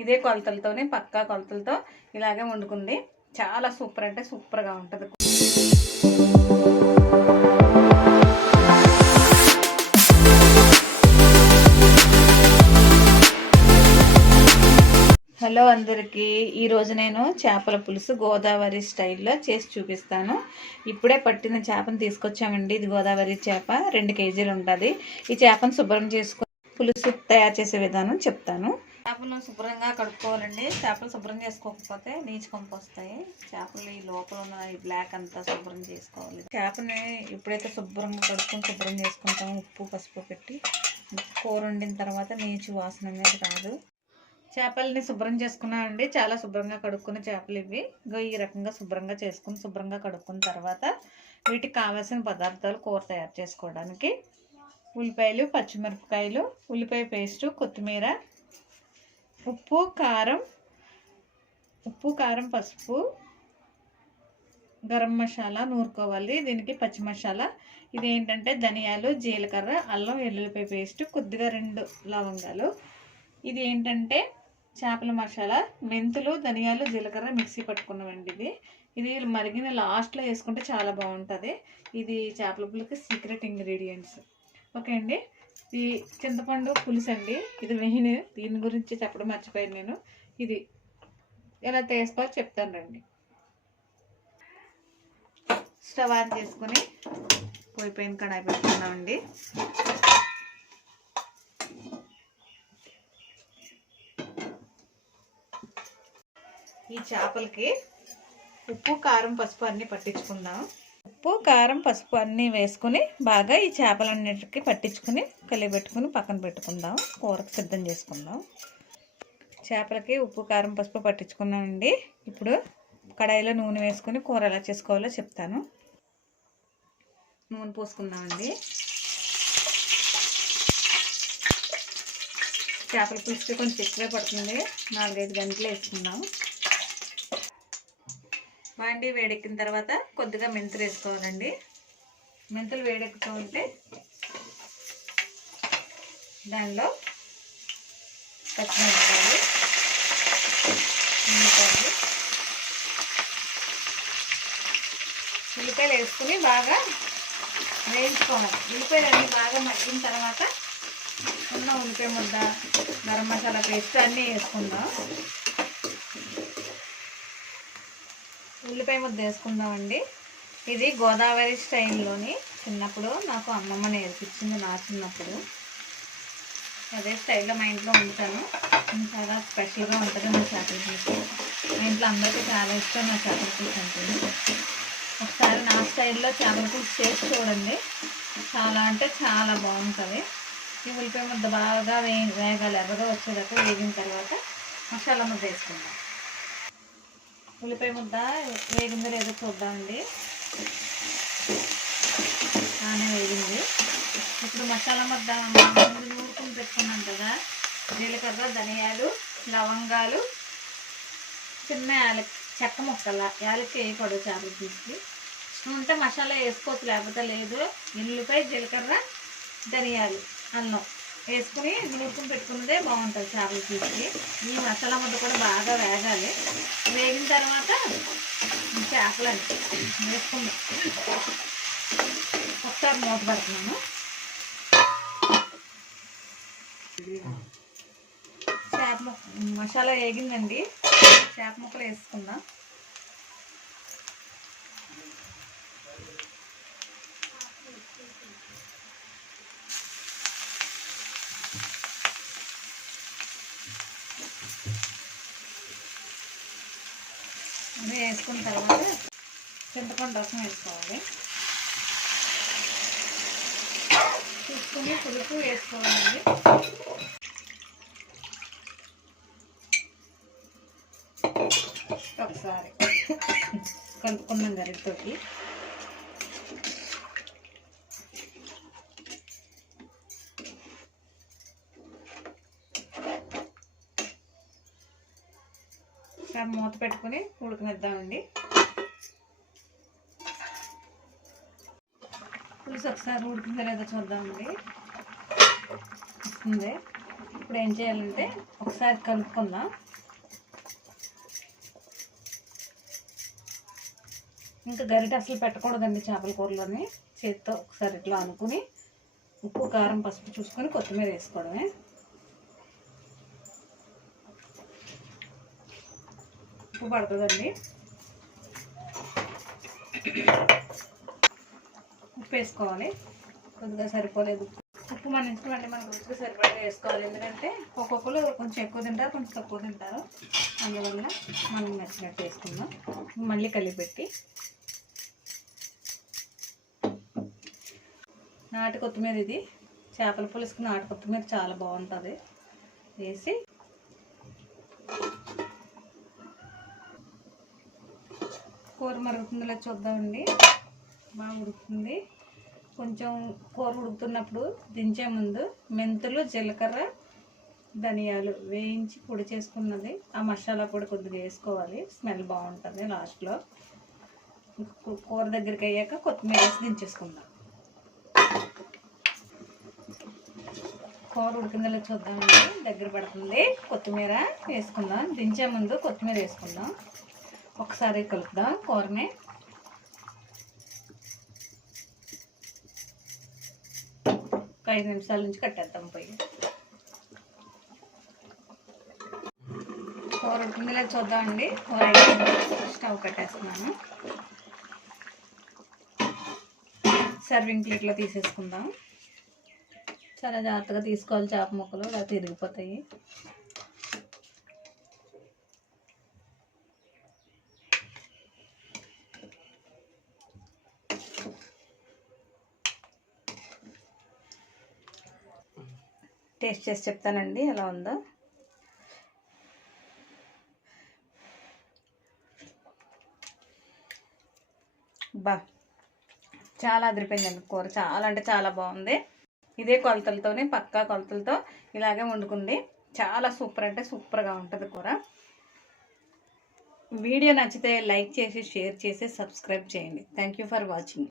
ఇదే కొలతలతోనే పక్కా కొలతలతో ఇలాగే వండుకుంది. చాలా సూపర్ అంటే సూపర్గా ఉంటుంది. హలో అందరికీ ఈరోజు నేను చేపల పులుసు గోదావరి స్టైల్లో చేసి చూపిస్తాను. ఇప్పుడే పట్టిన చేపను తీసుకొచ్చామండి. ఇది గోదావరి చేప రెండు కేజీలు ఉంటుంది. ఈ చేపను శుభ్రం చేసుకొని పులుసు తయారు చేసే విధానం చెప్తాను. చేపలను శుభ్రంగా కడుక్కోవాలండి. చేపలు శుభ్రం చేసుకోకపోతే నీచు కంపు వస్తాయి. చేపలు ఈ లోపల ఉన్న ఈ బ్లాక్ అంతా శుభ్రం చేసుకోవాలి. చేపని ఎప్పుడైతే శుభ్రంగా కడుక్కొని శుభ్రం చేసుకుంటామో ఉప్పు పసుపు పెట్టి కూర వండిన తర్వాత నీచు వాసన అనేది రాదు. చేపల్ని శుభ్రం చేసుకున్నానండి చాలా శుభ్రంగా కడుక్కున్న చేపలు ఇవి. ఇగో ఈ రకంగా శుభ్రంగా చేసుకుని శుభ్రంగా కడుక్కున్న తర్వాత వీటికి కావాల్సిన పదార్థాలు కూర తయారు చేసుకోవడానికి ఉల్లిపాయలు పచ్చిమిరపకాయలు ఉల్లిపాయ పేస్టు కొత్తిమీర ఉప్పు కారం ఉప్పు కారం పసుపు గరం మసాలా నూరుకోవాలి. దీనికి పచ్చి మసాలా ఇది ఏంటంటే ధనియాలు జీలకర్ర అల్లం వెల్లుల్లిపాయ పేస్ట్ కొద్దిగా రెండు లవంగాలు. ఇది ఏంటంటే చేపల మసాలా మెంతులు ధనియాలు జీలకర్ర మిక్సీ పట్టుకున్నామండి ఇది. ఇది మరిగిన లాస్ట్లో వేసుకుంటే చాలా బాగుంటుంది. ఇది చేపల పుల్లకి సీక్రెట్ ఇంగ్రీడియంట్స్ ఓకే అండి? ఈ చింతపండు పులుసు అండి ఇది మెయిన్ దీని గురించి చెప్పడం మర్చిపోయాను నేను. ఇది ఎలా చేసుకోవాలో చెప్తాను రండి. స్టవ్ ఆన్ చేసుకొని పోయిపోయిన కడాయి పెట్టుకున్నామండి. ఈ చేపలకి ఉప్పు కారం పసుపు అన్నీ పట్టించుకుందాం. ఉప్పు కారం పసుపు అన్నీ వేసుకుని బాగా ఈ చేపలన్నిటికి పట్టించుకుని కలిపెట్టుకుని పక్కన పెట్టుకుందాం. కూరకు సిద్ధం చేసుకుందాం. చేపలకి ఉప్పు కారం పసుపు పట్టించుకున్నామండి ఇప్పుడు కడాయిలో నూనె వేసుకుని కూర ఎలా చేసుకోవాలో చెప్తాను. నూనె పోసుకుందామండి. చేపల పులుసు కొంచెం ఎక్కువే పడుతుంది. నాలుగైదు గంటలు వేసుకుందాం. బాండి వేడెక్కిన తర్వాత కొద్దిగా మెంతులు వేసుకోవాలండి. మెంతులు వేడెక్కుతూ ఉంటే దానిలో పచ్చిమిరపకాయలు ఉల్లిపాయలు ఉల్లిపాయలు వేసుకుని బాగా వేయించుకోవాలి. ఉల్లిపాయలు అన్నీ బాగా మగ్గిన తర్వాత ఉన్న ఉల్లిపాయ ముద్ద గరం మసాలా పేస్ట్ అన్నీ వేసుకుందాం. ఉల్లిపాయ ముద్ద వేసుకుందామండి. ఇది గోదావరి స్టైల్లోని చిన్నప్పుడు నాకు అమ్మమ్మ నేర్పించింది నా చిన్నప్పుడు. అదే స్టైల్లో మా ఇంట్లో వండుతాను. చాలా స్పెషల్గా ఉంటుంది నా చేపల పులుసు మా ఇంట్లో అందరికీ చాలా ఇష్టం నా చేపల పులుసు ఉంటుంది ఒకసారి నా స్టైల్లో చేపల పులుసు చేసి చూడండి. చాలా అంటే చాలా బాగుంటుంది. ఈ ఉల్లిపాయ ముద్ద బాగా వేయ వేగాలి. ఎర్రగా వచ్చేదాకా వేగిన తర్వాత మసాలా ముద్ద వేసుకుందాం. ఉల్లిపాయ ముద్ద వేగిందో లేదో చూద్దామండి. బాగానే వేగింది. ఇప్పుడు మసాలా ముద్ద ముందు నూరుకుని పెట్టుకున్నాం కదా. జీలకర్ర ధనియాలు లవంగాలు చిన్న యాలక్ చెక్క ముక్కల యాలకి వేయకూడదు చేపలు తీసుకు. ఉంటే మసాలా వేసుకోవచ్చు లేకపోతే లేదు. ఎల్లుపై జీలకర్ర ధనియాలు అల్లం వేసుకుని నూరుకుని పెట్టుకున్నదే బాగుంటుంది చేపలు తీసుకు ఈ మసాలా ముద్ద కూడా బాగా వేగాలి. వేగిన తర్వాత చేపలని వేసుకుందాం. ఒకసారి మూత పెడుతున్నాను. చేప ముక్క మసాలా వేగిందండి. చేప ముక్కలు వేసుకుందాం. అన్నీ వేసుకున్న తర్వాత చింతపండు రసం వేసుకోవాలి. చూసుకుని పులుపు వేసుకోవాలండి. ఒకసారి కలుపుకున్నాం గరిటతోటి. ఒకసారి మూత పెట్టుకుని ఉడకనిద్దామండి. పులుసు ఒకసారి ఉడికిందో లేదో చూద్దామండి. వస్తుంది. ఇప్పుడు ఏం చేయాలంటే ఒకసారి కలుపుకుందాం. ఇంకా గరిట అసలు పెట్టకూడదండి చేపల కూరలోని. చేతితో ఒకసారి ఇట్లా అనుకుని ఉప్పు కారం పసుపు చూసుకొని కొత్తిమీర వేసుకోవడమే. ఉప్పు పడుతుందండి. ఉప్పు వేసుకోవాలి. కొద్దిగా సరిపోలేదు. ఉప్పు మన ఇష్టం అండి మనకు రుచికి సరిపడగా వేసుకోవాలి. ఎందుకంటే ఒక్కొక్కరు కొంచెం ఎక్కువ తింటారు కొంచెం తక్కువ తింటారు. అందువల్ల మనం నచ్చినట్టు వేసుకుందాం. మళ్ళీ కలిపెట్టి నాటు కొత్తిమీర ఇది. చేపల పులుసుకు నాటు కొత్తిమీర చాలా బాగుంటుంది. వేసి కూర మరుగుతుందో చూద్దామండి. బాగా ఉడుకుతుంది. కొంచెం కూర ఉడుకుతున్నప్పుడు దించే ముందు మెంతులు జీలకర్ర ధనియాలు వేయించి పొడి చేసుకున్నది. ఆ మసాలా పొడి కొద్దిగా వేసుకోవాలి. స్మెల్ బాగుంటుంది లాస్ట్లో. కూర దగ్గరికి అయ్యాక కొత్తిమీర వేసి దించేసుకుందాం. కూర ఉడికిందలో చూద్దామండి. దగ్గర పడుతుంది. కొత్తిమీర వేసుకుందాం. దించే ముందు కొత్తిమీర వేసుకుందాం. ఒకసారి కలుపుదాం కూరని? ఒక ఐదు నిమిషాల నుంచి కట్టేద్దాం పోయి. కూర ఉడికిందిలా చూద్దామండి కూర స్టవ్ కట్టేస్తున్నాను. సర్వింగ్ ప్లేట్లో తీసేసుకుందాం. చాలా జాగ్రత్తగా తీసుకోవాలి చేప ముక్కలు అలా తిరిగిపోతాయి టేస్ట్ చేసి చెప్తానండి ఎలా ఉందో. బా చాలా అదిరిపోయిందండి కూర చాలా అంటే చాలా బాగుంది. ఇదే కొలతలతోనే పక్కా కొలతలతో ఇలాగే వండుకుంది. చాలా సూపర్ అంటే సూపర్గా ఉంటుంది కూర. వీడియో నచ్చితే లైక్ చేసి షేర్ చేసి సబ్స్క్రైబ్ చేయండి. Thank you for watching